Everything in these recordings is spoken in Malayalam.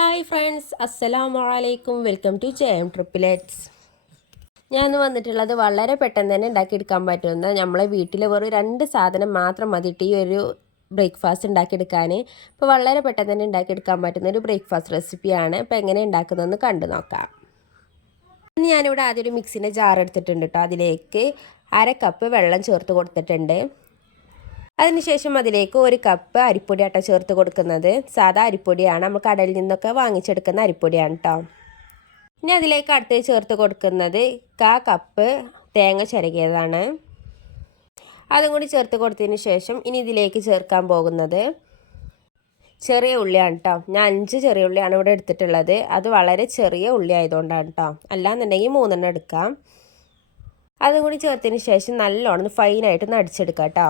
ഹായ് ഫ്രണ്ട്സ്, അസ്സലാമു അലൈക്കും. Welcome to JM triplets. ഞാൻ വന്നിട്ടുള്ളത് വളരെ പെട്ടെന്ന് തന്നെ ഉണ്ടാക്കിയെടുക്കാൻ പറ്റുന്ന നമ്മളെ വീട്ടിൽ വെറും 2 സാധനം മാത്രം മതിയിട്ട് ഈ ഒരു ബ്രേക്ക്ഫാസ്റ്റ് ഉണ്ടാക്കിയെടുക്കാൻ. ഇപ്പോൾ വളരെ പെട്ടെന്ന് തന്നെ ഉണ്ടാക്കിയെടുക്കാൻ പറ്റുന്ന ഒരു ബ്രേക്ക്ഫാസ്റ്റ് റെസിപ്പിയാണ്. അപ്പോൾ എങ്ങനെ ഉണ്ടാക്കുന്നതെന്ന് കണ്ടു നോക്കാം. ഞാനിവിടെ ആദ്യം ഒരു മിക്സിൻ്റെ ജാർ എടുത്തിട്ടുണ്ട് കേട്ടോ. അതിലേക്ക് 1/2 കപ്പ് വെള്ളം ചേർത്ത് കൊടുത്തിട്ടുണ്ട്. അതിനുശേഷം അതിലേക്ക് 1 കപ്പ് അരിപ്പൊടി ആട്ടോ ചേർത്ത് കൊടുക്കുന്നത്. സാധാ അരിപ്പൊടിയാണ്, നമ്മൾ കടയിൽ നിന്നൊക്കെ വാങ്ങിച്ചെടുക്കുന്ന അരിപ്പൊടിയാണ് കേട്ടോ. ഇനി അതിലേക്ക് അടുത്ത് ചേർത്ത് കൊടുക്കുന്നത് 1/4 കപ്പ് തേങ്ങ ചിരകിയതാണ്. അതും കൂടി ചേർത്ത് കൊടുത്തതിന് ശേഷം ഇനി ഇതിലേക്ക് ചേർക്കാൻ പോകുന്നത് ചെറിയ ഉള്ളിയാണ് കേട്ടോ. ഞാൻ 5 ചെറിയ ഉള്ളിയാണ് ഇവിടെ എടുത്തിട്ടുള്ളത്. അത് വളരെ ചെറിയ ഉള്ളി ആയതുകൊണ്ടാണ് കേട്ടോ. അല്ലാന്നുണ്ടെങ്കിൽ 3 എണ്ണം എടുക്കാം. അതും കൂടി ചേർത്തതിന് ശേഷം നല്ലോണം ഫൈനായിട്ടൊന്ന് അടിച്ചെടുക്കാം കേട്ടോ.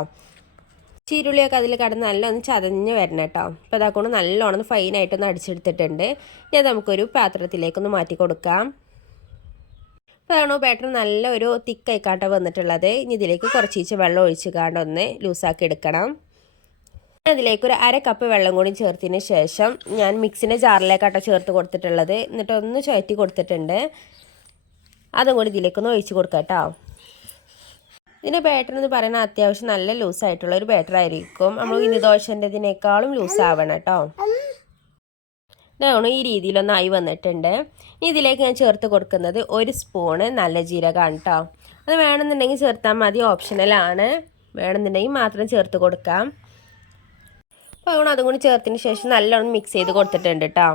ചീരുള്ളിയൊക്കെ അതിൽ കടന്ന് നല്ലോണം ചതഞ്ഞ് വരണം കേട്ടോ. അപ്പോൾ അതാക്കൊണ്ട് നല്ലോണം ഫൈനായിട്ടൊന്ന് അടിച്ചെടുത്തിട്ടുണ്ട്. ഞാൻ നമുക്കൊരു പാത്രത്തിലേക്കൊന്ന് മാറ്റി കൊടുക്കാം. അപ്പോൾ അതാണോ ബാറ്റർ നല്ല ഒരു തിക്കായിക്കാട്ടോ വന്നിട്ടുള്ളത്. ഇനി ഇതിലേക്ക് കുറച്ച് വെള്ളം ഒഴിച്ച് കാണ്ടൊന്ന് ലൂസാക്കി എടുക്കണം. അതിലേക്ക് ഒരു 1/2 കപ്പ് വെള്ളം കൂടി ചേർത്തതിന് ശേഷം ഞാൻ മിക്സിൻ്റെ ജാറിലേക്കാട്ടോ ചേർത്ത് കൊടുത്തിട്ടുള്ളത്. എന്നിട്ടൊന്ന് ചുഴറ്റി കൊടുത്തിട്ടുണ്ട്. അതും കൂടി ഇതിലേക്കൊന്ന് ഒഴിച്ച് കൊടുക്കാം കേട്ടോ. ഇതിൻ്റെ ബാറ്റർ എന്ന് പറയുന്നത് അത്യാവശ്യം നല്ല ലൂസായിട്ടുള്ള ഒരു ബാറ്റർ ആയിരിക്കും. നമ്മൾ ഇനി ദോശൻ്റെതിനേക്കാളും ലൂസാവണം കേട്ടോ. ഞാൻ ഈ രീതിയിലൊന്നായി വന്നിട്ടുണ്ട്. ഇതിലേക്ക് ഞാൻ ചേർത്ത് കൊടുക്കുന്നത് 1 സ്പൂണ് നല്ല ജീരകമാണ് കേട്ടോ. അത് വേണമെന്നുണ്ടെങ്കിൽ ചേർത്താൽ മതി, ഓപ്ഷണലാണ്. വേണമെന്നുണ്ടെങ്കിൽ മാത്രം ചേർത്ത് കൊടുക്കാം. അപ്പോൾ അതും കൂടി ചേർത്തതിന് ശേഷം നല്ലോണം മിക്സ് ചെയ്ത് കൊടുത്തിട്ടുണ്ട് കേട്ടോ.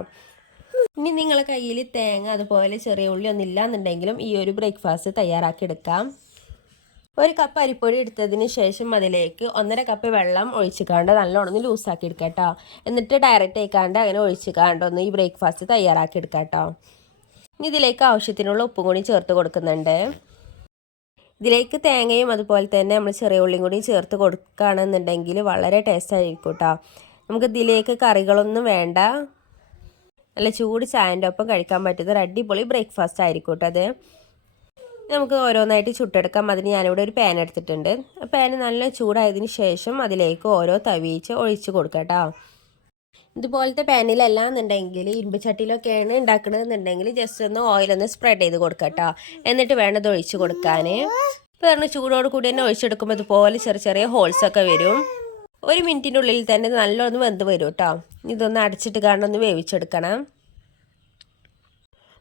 ഇനി നിങ്ങളുടെ കയ്യിൽ തേങ്ങ അതുപോലെ ചെറിയ ഉള്ളി ഒന്നും ഇല്ലാന്നുണ്ടെങ്കിലും ഈ ഒരു ബ്രേക്ക്ഫാസ്റ്റ് തയ്യാറാക്കിയെടുക്കാം. 1 കപ്പ് അരിപ്പൊടി എടുത്തതിന് ശേഷം അതിലേക്ക് 1.5 കപ്പ് വെള്ളം ഒഴിച്ചിക്കാണ്ട് നല്ലോണം ലൂസാക്കി എടുക്കാം കേട്ടോ. എന്നിട്ട് ഡയറക്റ്റ് ആയിക്കാണ്ട് അങ്ങനെ ഒഴിച്ചിക്കാണ്ടൊന്ന് ഈ ബ്രേക്ക്ഫാസ്റ്റ് തയ്യാറാക്കി എടുക്കാം കേട്ടോ. ഇനി ഇതിലേക്ക് ആവശ്യത്തിനുള്ള ഉപ്പും കൂടി ചേർത്ത് കൊടുക്കുന്നുണ്ട്. ഇതിലേക്ക് തേങ്ങയും അതുപോലെ തന്നെ നമ്മൾ ചെറിയ ഉള്ളിയും കൂടി ചേർത്ത് കൊടുക്കുകയാണെന്നുണ്ടെങ്കിൽ വളരെ ടേസ്റ്റ് ആയിരിക്കും കേട്ടോ. നമുക്ക് ഇതിലേക്ക് കറികളൊന്നും വേണ്ട, നല്ല ചൂട് ചായൻ്റെ ഒപ്പം കഴിക്കാൻ പറ്റുന്ന ഒരു അടിപൊളി ബ്രേക്ക്ഫാസ്റ്റ് ആയിരിക്കും കേട്ടോ അത്. നമുക്ക് ഓരോന്നായിട്ട് ചുട്ടെടുക്കാം. അതിന് ഞാനിവിടെ ഒരു പാൻ എടുത്തിട്ടുണ്ട്. പാൻ നല്ല ചൂടായതിന് ശേഷം അതിലേക്ക് ഓരോ തവീച്ച് ഒഴിച്ച് കൊടുക്കാം കേട്ടോ. ഇതുപോലത്തെ പാനിലല്ല എന്നുണ്ടെങ്കിൽ ഇരുമ്പ് ചട്ടിയിലൊക്കെയാണ് ഉണ്ടാക്കണമെന്നുണ്ടെങ്കിൽ ജസ്റ്റ് ഒന്ന് ഓയിലൊന്ന് സ്പ്രെഡ് ചെയ്ത് കൊടുക്കാം കേട്ടോ. എന്നിട്ട് വേണ്ടത് ഒഴിച്ച് കൊടുക്കാൻ. ഇപ്പോൾ പറഞ്ഞ ചൂടോട് കൂടി തന്നെ ഒഴിച്ചെടുക്കുമ്പോൾ ഇതുപോലെ ചെറിയ ചെറിയ ഹോൾസൊക്കെ വരും. 1 മിനിറ്റിൻ്റെ ഉള്ളിൽ തന്നെ നല്ലോണം വെന്ത് വരും കേട്ടോ. ഇതൊന്ന് അടച്ചിട്ട് കാണൊന്ന് വേവിച്ചെടുക്കണം.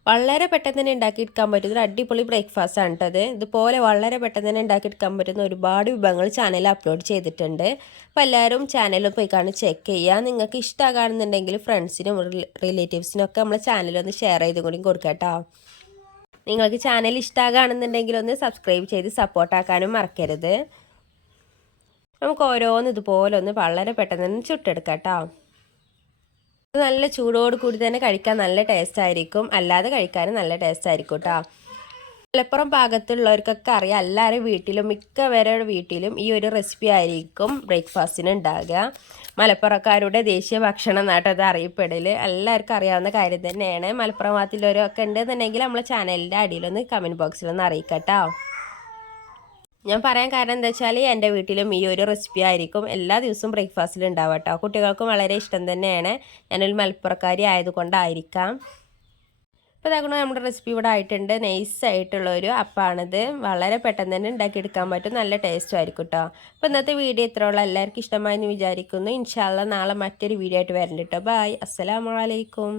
വളരെ പെട്ടെന്ന് തന്നെ ഉണ്ടാക്കിയെടുക്കാൻ പറ്റുന്ന ഒരു അടിപൊളി ബ്രേക്ക്ഫാസ്റ്റ് ആണ് കേട്ടത്. ഇതുപോലെ വളരെ പെട്ടെന്ന് തന്നെ ഉണ്ടാക്കിയെടുക്കാൻ പറ്റുന്ന ഒരുപാട് വിഭവങ്ങൾ ചാനലിൽ അപ്ലോഡ് ചെയ്തിട്ടുണ്ട്. അപ്പോൾ എല്ലാവരും ചാനലിൽ പോയി കാണും ചെക്ക് ചെയ്യുക. നിങ്ങൾക്ക് ഇഷ്ടമാകുന്നുണ്ടെങ്കിൽ ഫ്രണ്ട്സിനും റിലേറ്റീവ്സിനും ഒക്കെ നമ്മളെ ചാനലൊന്ന് ഷെയർ ചെയ്ത് കൂടി കൊടുക്കാം കേട്ടോ. നിങ്ങൾക്ക് ചാനൽ ഇഷ്ടമാകുന്നുണ്ടെങ്കിൽ ഒന്ന് സബ്സ്ക്രൈബ് ചെയ്ത് സപ്പോർട്ടാക്കാനും മറക്കരുത്. നമുക്ക് ഓരോന്ന് ഇതുപോലെ ഒന്ന് വളരെ പെട്ടെന്ന് തന്നെ ചുട്ടെടുക്കാം കേട്ടോ. നല്ല ചൂടോട് കൂടി തന്നെ കഴിക്കാൻ നല്ല ടേസ്റ്റ് ആയിരിക്കും, അല്ലാതെ കഴിക്കാനും നല്ല ടേസ്റ്റ് ആയിരിക്കും കേട്ടോ. മലപ്പുറം ഭാഗത്തുള്ളവർക്കൊക്കെ അറിയാം, എല്ലാവരും വീട്ടിലും മിക്കവരുടെ വീട്ടിലും ഈ ഒരു റെസിപ്പി ആയിരിക്കും ബ്രേക്ക്ഫാസ്റ്റിന് ഉണ്ടാകുക. മലപ്പുറക്കാരുടെ ദേശീയ ഭക്ഷണം എന്നാട്ടത് അറിയപ്പെടൽ എല്ലാവർക്കും അറിയാവുന്ന കാര്യം തന്നെയാണ്. മലപ്പുറം ഭാഗത്തുള്ളവരൊക്കെ ഉണ്ടെന്നുണ്ടെങ്കിൽ നമ്മളെ ചാനലിൻ്റെ അടിയിലൊന്ന് കമൻറ്റ് ബോക്സിലൊന്ന് അറിയിക്കാം കേട്ടോ. ഞാൻ പറയാൻ കാരണം എന്താ വെച്ചാൽ എൻ്റെ വീട്ടിലും ഈ ഒരു റെസിപ്പി ആയിരിക്കും എല്ലാ ദിവസവും ബ്രേക്ക്ഫാസ്റ്റിൽ ഉണ്ടാവുക കേട്ടോ. കുട്ടികൾക്കും വളരെ ഇഷ്ടം തന്നെയാണ്. ഞാനൊരു മലപ്പുറക്കാരി ആയതുകൊണ്ടായിരിക്കാം. അപ്പോൾ ഇതാക്കണം നമ്മുടെ റെസിപ്പി ഇവിടെ ആയിട്ടുണ്ട്. നൈസായിട്ടുള്ളൊരു അപ്പാണിത്. വളരെ പെട്ടെന്ന് തന്നെ ഉണ്ടാക്കിയെടുക്കാൻ പറ്റും, നല്ല ടേസ്റ്റും ആയിരിക്കും കേട്ടോ. അപ്പോൾ ഇന്നത്തെ വീഡിയോ ഇത്രയുള്ള എല്ലാവർക്കും ഇഷ്ടമായെന്ന് വിചാരിക്കുന്നു. ഇൻഷാ അല്ലാഹ് നാളെ മറ്റൊരു വീഡിയോ ആയിട്ട് വരണ്ട കേട്ടോ. ബൈ, അസ്സലാമു അലൈക്കും.